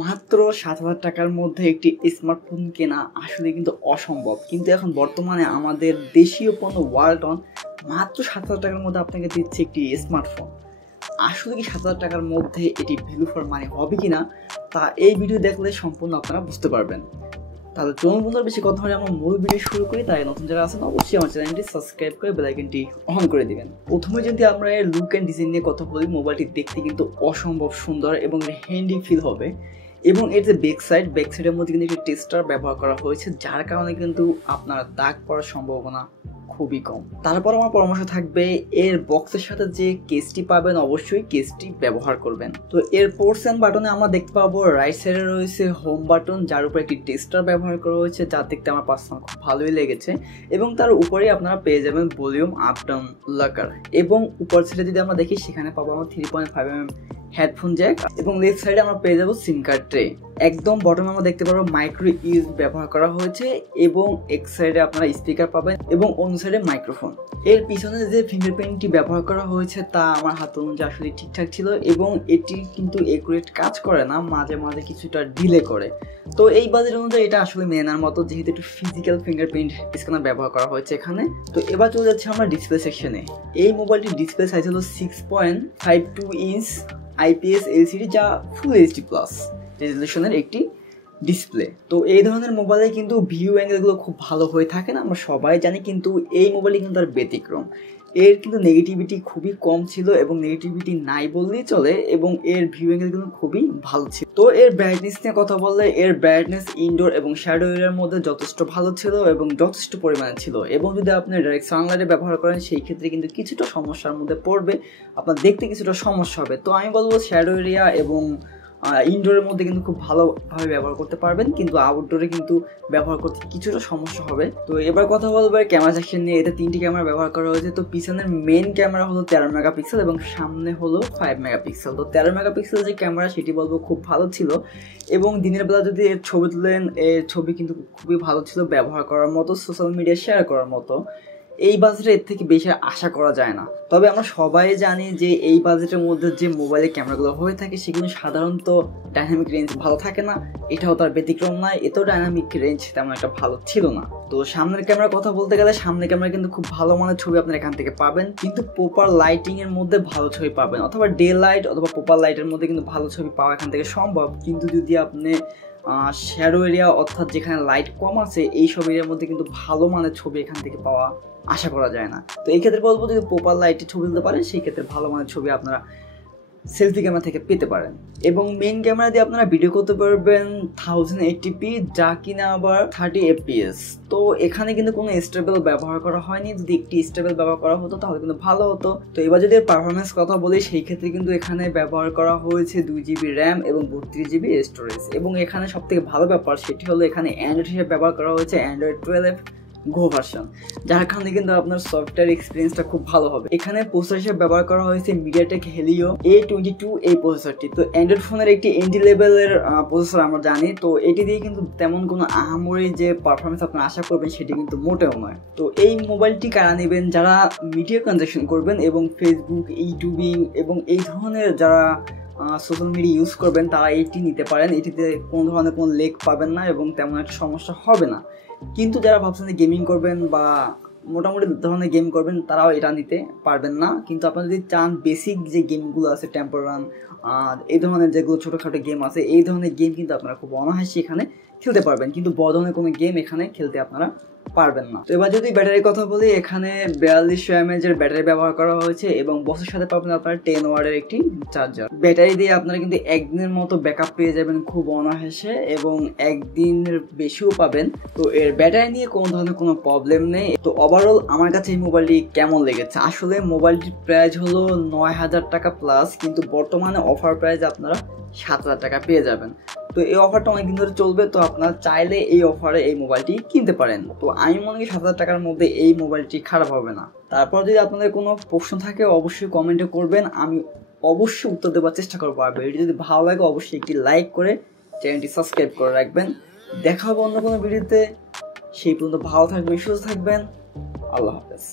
মাত্র ৭,০০০ টাকার মধ্যে একটি স্মার্টফোন কেনা আসলে কিন্তু অসম্ভব, কিন্তু এখন বর্তমানে আমাদের দেশীয় পণ্য ওয়ালটন মাত্র ৭,০০০ টাকার মধ্যে আপনাকে দিচ্ছে একটি স্মার্টফোন। আসলে কি ৭,০০০ টাকার মধ্যে এটি ভ্যালু ফর মানি হবে কিনা তা এই ভিডিও দেখলে সম্পূর্ণ আপনারা বুঝতে পারবেন। তাহলে চলুন বন্ধুরা, বেশি কথা হলে আমরা মূল ভিডিও শুরু করি। তাই নতুন যারা আছেন অবশ্যই আমার চ্যানেলটি সাবস্ক্রাইব করে বেল আইকনটি অন করে দিবেন। প্রথমে যদি আমরা এর লুক অ্যান্ড ডিজাইন নিয়ে কথা বলি, মোবাইলটি দেখতে কিন্তু অসম্ভব সুন্দর এবং হ্যান্ডি ফিল হবে। এবং এর যে ব্যাক সাইডের মধ্যে কিন্তু একটি টেস্টার ব্যবহার করা হয়েছে, যার কারণে কিন্তু আপনার দাগ পড়ার সম্ভাবনা খুবই কম। তারপর আমার পরামর্শ থাকবে, এর বক্সের সাথে যে কেসটি পাবেন অবশ্যই কেসটি ব্যবহার করবেন। তো এর পোর্টস অ্যান্ড বাটনে আমরা দেখতে পাবো রাইট সাইডে রয়েছে হোম বাটন, যার উপর একটি টেস্টার ব্যবহার করা হয়েছে, যা দেখতে আমার পার্সোনাল খুব ভালোই লেগেছে। এবং তার উপরেই আপনারা পেয়ে যাবেন ভলিউম আপ ডাউন লকার। এবং উপর সাইডে যদি আমরা দেখি, সেখানে পাবো আমরা 3.5mm হেডফোন জ্যাক, এবং লেফট সাইডে আমরা পেয়ে যাবো সিম কার্ড ট্রে। একদম বটমে আমরা দেখতে পারবো মাইক্রো ইউজ ব্যবহার করা হয়েছে, এবং এক সাইডে আপনারা স্পিকার পাবেন এবং অন্য সাইডে মাইক্রোফোন। এর পিছনে যে ফিঙ্গারপ্রিন্টটি ব্যবহার করা হয়েছে তা আমার হাত অনুযায়ী আসলে ঠিকঠাক ছিল, এবং এটি কিন্তু একুরেট কাজ করে না, মাঝে মাঝে কিছুটা ডিলে করে। তো এই বাজেট অনুযায়ী এটা আসলে মেনে নেওয়ার মতো, যেহেতু একটু ফিজিক্যাল ফিঙ্গারপ্রিন্ট স্ক্যানার ব্যবহার করা হয়েছে এখানে। তো এবার চলে যাচ্ছে আমরা ডিসপ্লে সেকশনে। এই মোবাইলটির ডিসপ্লে সাইজ হলো 6.52 ইঞ্চ IPS LCD, যা ফুল HD প্লাস রেজলিউশনের একটি ডিসপ্লে। তো এই ধরনের মোবাইলে কিন্তু ভিউ অ্যাঙ্গেলগুলো খুব ভালো হয়ে থাকে না, আমরা সবাই জানি, কিন্তু এই মোবাইলে কিন্তু তার ব্যতিক্রম। এর কিন্তু নেগেটিভিটি খুবই কম ছিল, এবং নেগেটিভিটি নাই বললেই চলে, এবং এর ভিউ অ্যাঙ্গেল কিন্তু খুবই ভালো ছিল। তো এর ব্রাইটনেস নিয়ে কথা বললে, এর ব্রাইটনেস ইনডোর এবং শ্যাডো এরিয়ার মধ্যে যথেষ্ট ভালো ছিল এবং যথেষ্ট পরিমাণে ছিল। এবং যদি আপনি ডাইরেক্ট সানলাইটে ব্যবহার করেন, সেই ক্ষেত্রে কিন্তু কিছুটা সমস্যার মধ্যে পড়বে, আপনার দেখতে কিছুটা সমস্যা হবে। তো আমি বলবো শ্যাডো এরিয়া এবং ইনডোরের মধ্যে কিন্তু খুব ভালোভাবে ব্যবহার করতে পারবেন, কিন্তু আউটডোরে কিন্তু ব্যবহার করতে কিছুটা সমস্যা হবে। তো এবার কথা বলবো ক্যামেরা সেকশন নিয়ে। এতে 3টি ক্যামেরা ব্যবহার করা হয়েছে। তো পিছনের মেন ক্যামেরা হলো 13 মেগাপিক্সেল এবং সামনে হলো 5 মেগাপিক্সেল। তো 13 মেগাপিক্সেল যে ক্যামেরা, সেটি বলবো খুব ভালো ছিল, এবং দিনের বেলা যদি এর ছবি তুলেন, এর ছবি কিন্তু খুবই ভালো ছিল, ব্যবহার করার মতো, সোশ্যাল মিডিয়া শেয়ার করার মতো। এই বাজেটে এর থেকে বেশি আশা করা যায় না। তবে আমরা সবাই জানি যে এই বাজেটের মধ্যে যে মোবাইলের ক্যামেরাগুলো হয়ে থাকে, সেগুলো সাধারণত ডাইনামিক রেঞ্জ ভালো থাকে না। এটাও তার ব্যতিক্রম নয়, এতেও ডাইনামিক রেঞ্জ তেমন একটা ভালো ছিল না। তো সামনের ক্যামেরার কথা বলতে গেলে, সামনের ক্যামেরা কিন্তু খুব ভালো মানের ছবি আপনারা এখান থেকে পাবেন, কিন্তু প্রপার লাইটিং এর মধ্যে ভালো ছবি পাবেন, অথবা ডে লাইট অথবা প্রপার লাইটের মধ্যে কিন্তু ভালো ছবি পাওয়া এখান থেকে সম্ভব। কিন্তু যদি আপনি শ্যাডো এরিয়া, অর্থাৎ যেখানে লাইট কম আছে, এই সব এরিয়ার মধ্যে কিন্তু ভালো মানের ছবি এখান থেকে পাওয়া আশা করা যায় না। তো এই ক্ষেত্রে বলবো, যদি প্রপার লাইটে ছবি তুলতে পারেন, সেই ক্ষেত্রে ভালো মানের ছবি আপনারা সেলফি ক্যামেরা থেকে পেতে পারেন। এবং মেইন ক্যামেরা দিয়ে আপনারা ভিডিও করতে পারবেন 1080p, যা কিনা আবার 30 fps। তো এখানে কিন্তু কোনো স্টেবল ব্যবহার করা হয়নি, যদি একটি স্টেবল ব্যবহার করা হতো তাহলে কিন্তু ভালো হতো। তো এবার যদি এর পারফরমেন্স কথা বলি, সেই ক্ষেত্রে কিন্তু এখানে ব্যবহার করা হয়েছে 2GB র্যাম এবং 32GB স্টোরেজ। এবং এখানে সব থেকে ভালো ব্যাপার সেটি হলো, এখানে অ্যান্ড্রয়েড হিসেবে ব্যবহার করা হয়েছে অ্যান্ড্রয়েড 12 গো ভার্সন, যার কারণে কিন্তু আপনার সফটওয়্যার এক্সপিরিয়েন্সটা খুব ভালো হবে। এখানে প্রসেসর হিসেবে ব্যবহার করা হয়েছে মিডিয়াটেক হেলিও A22 এই প্রসেসরটি। তো অ্যান্ড্রয়েড ফোনের একটি এন্ট্রি লেভেলের প্রসেসর আমরা জানি, তো এটি দিয়ে কিন্তু তেমন কোনো আহামরি যে পারফরমেন্স আপনারা আশা করবেন, সেটি কিন্তু মোটেও নয়। তো এই মোবাইলটি কারা নেবেন? যারা মিডিয়া কনজাকশন করবেন এবং ফেসবুক, ইউটিউবিং এবং এই ধরনের যারা সোশ্যাল মিডিয়া ইউজ করবেন, তারা এটি নিতে পারেন। এটিতে কোনো ধরনের কোনো লেগ পাবেন না এবং তেমন একটা সমস্যা হবে না। কিন্তু যারা ভাবছেন যে গেমিং করবেন বা মোটামুটি ধরনের গেম করবেন, তারাও এটা নিতে পারবেন না। কিন্তু আপনারা যদি চান বেসিক যে গেমগুলো আছে, টেম্পল রান, এই ধরনের যেগুলো ছোটোখাটো গেম আছে, এই ধরনের গেম কিন্তু আপনারা খুব অনায়াসে এখানে খেলতে পারবেন, কিন্তু বড় ধরনের কোনো গেম এখানে খেলতে আপনারা পারবেন না। তো এবার যদি ব্যাটারির কথা বলি, এখানে 4200 mAh ব্যাটারি ব্যবহার করা হয়েছে, এবং বক্সের সাথে পাবেন আপনারা 10 ওয়াটের একটি চার্জার। ব্যাটারি দিয়ে আপনারা কিন্তু একদিনের মতো ব্যাকআপ পেয়ে যাবেন খুব অনায়াসে, এবং একদিনের বেশিও পাবেন। তো এর ব্যাটারি নিয়ে কোনো ধরনের কোনো প্রবলেম নেই। তো ওভারঅল আমার কাছে এই মোবাইলটি কেমন লেগেছে? আসলে মোবাইলটির প্রাইস হলো 9000 টাকা প্লাস, কিন্তু বর্তমানে অফার প্রাইস আপনারা 7000 টাকা পেয়ে যাবেন। তো এই অফারটা অনেকদিন ধরে চলবে, তো আপনারা চাইলে এই অফারে এই মোবাইলটি কিনতে পারেন। তো আমি মনে করি 7000 টাকার মধ্যে এই মোবাইলটি খারাপ হবে না। তারপর যদি আপনাদের কোনো প্রশ্ন থাকে, অবশ্যই কমেন্টে করবেন, আমি অবশ্যই উত্তর দেওয়ার চেষ্টা করবো। আর ভিডিও যদি ভালো লাগে, অবশ্যই একটি লাইক করে চ্যানেলটি সাবস্ক্রাইব করে রাখবেন। দেখা হবে অন্য কোনো ভিডিওতে। সেই পর্যন্ত ভালো থাকবেন, সুস্থ থাকবেন। আল্লাহ হাফেজ।